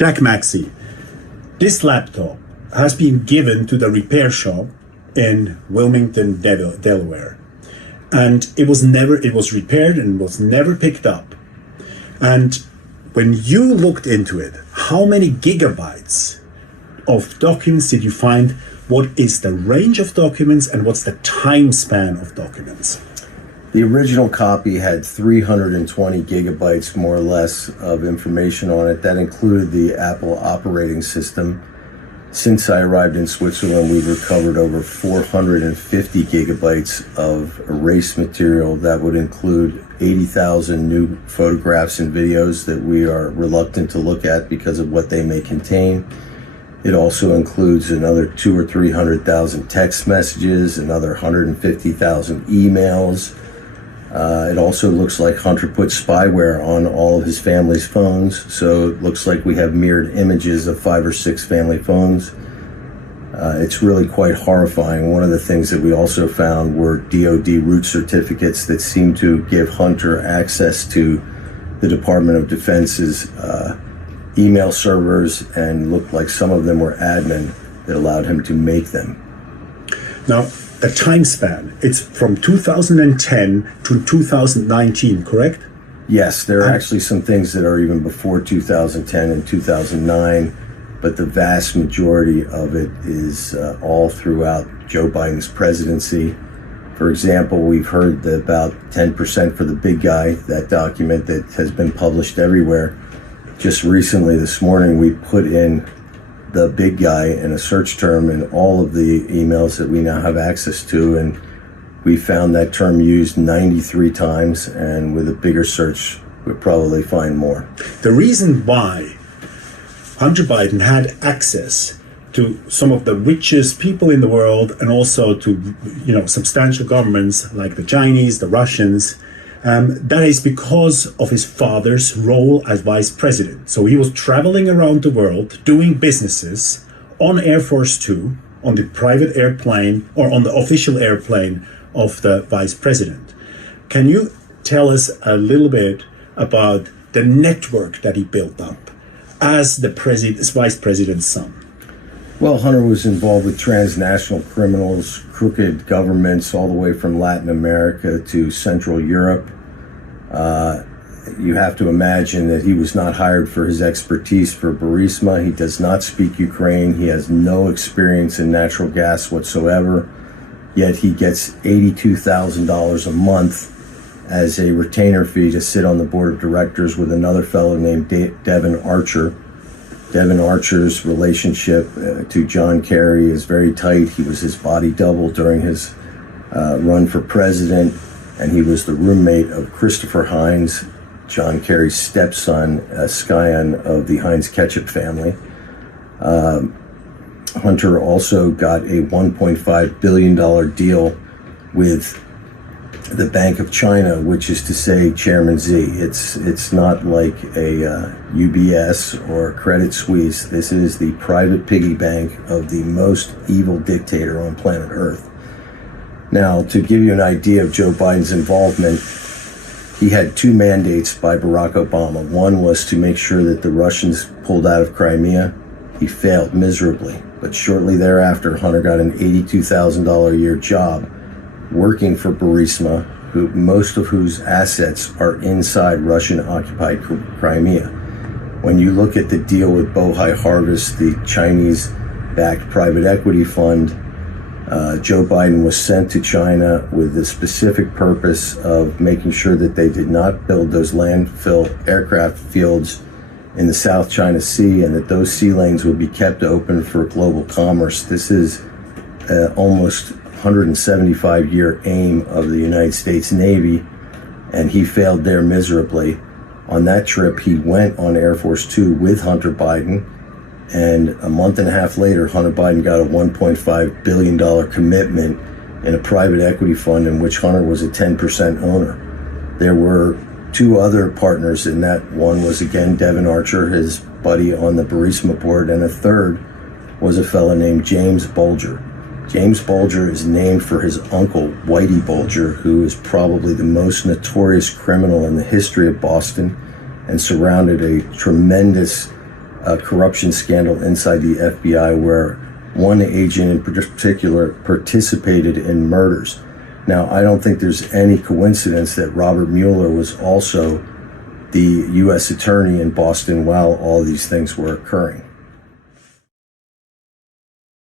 Jack Maxey, this laptop has been given to the repair shop in Wilmington, Delaware. And it was repaired and was never picked up. And when you looked into it, how many gigabytes of documents did you find? What is the range of documents and what's the time span of documents? The original copy had 320 gigabytes, more or less, of information on it. That included the Apple operating system. Since I arrived in Switzerland, we've recovered over 450 gigabytes of erased material. That would include 80,000 new photographs and videos that we are reluctant to look at because of what they may contain. It also includes another 200,000 or 300,000 text messages, another 150,000 emails. It also looks like Hunter put spyware on all of his family's phones, so it looks like we have mirrored images of 5 or 6 family phones. It's really quite horrifying. One of the things that we also found were DoD root certificates that seem to give Hunter access to the Department of Defense's email servers, and looked like some of them were admin that allowed him to make them. Now, the time span, it's from 2010 to 2019, correct? Yes, there are actually some things that are even before 2010 and 2009, but the vast majority of it is all throughout Joe Biden's presidency. For example, we've heard that about 10% for the big guy, that document that has been published everywhere. Just recently, this morning, we put in the big guy in a search term in all of the emails that we now have access to, and we found that term used 93 times, and with a bigger search we'll probably find more. The reason why Hunter Biden had access to some of the richest people in the world, and also to substantial governments like the Chinese, the Russians, that is because of his father's role as vice president. So he was traveling around the world doing businesses on Air Force Two, on the private airplane or on the official airplane of the vice president. Can you tell us a little bit about the network that he built up as the vice president's son? Well, Hunter was involved with transnational criminals, crooked governments, all the way from Latin America to Central Europe. You have to imagine that he was not hired for his expertise for Burisma. He does not speak Ukraine. He has no experience in natural gas whatsoever. Yet he gets $82,000 a month as a retainer fee to sit on the board of directors with another fellow named Devon Archer. Devon Archer's relationship to John Kerry is very tight. He was his body double during his run for president, and he was the roommate of Christopher Heinz, John Kerry's stepson, a scion of the Heinz ketchup family. Hunter also got a $1.5 billion deal with the Bank of China, which is to say Chairman Z. It's not like a UBS or Credit Suisse. This is the private piggy bank of the most evil dictator on planet Earth. Now, to give you an idea of Joe Biden's involvement, he had 2 mandates by Barack Obama. One was to make sure that the Russians pulled out of Crimea. He failed miserably, but shortly thereafter, Hunter got an $82,000 a year job working for Burisma, most of whose assets are inside Russian-occupied Crimea. When you look at the deal with Bohai Harvest, the Chinese-backed private equity fund, Joe Biden was sent to China with the specific purpose of making sure that they did not build those landfill aircraft fields in the South China Sea, and that those sea lanes would be kept open for global commerce. This is almost 175-year aim of the United States Navy, and he failed there miserably. On that trip, he went on Air Force Two with Hunter Biden, and a month and a half later, Hunter Biden got a $1.5 billion commitment in a private equity fund in which Hunter was a 10% owner. There were 2 other partners in that. One was, again, Devon Archer, his buddy on the Burisma board, and a third was a fellow named James Bulger. James Bulger is named for his uncle, Whitey Bulger, who is probably the most notorious criminal in the history of Boston and surrounded a tremendous corruption scandal inside the FBI where one agent in particular participated in murders. Now, I don't think there's any coincidence that Robert Mueller was also the U.S. attorney in Boston while all these things were occurring.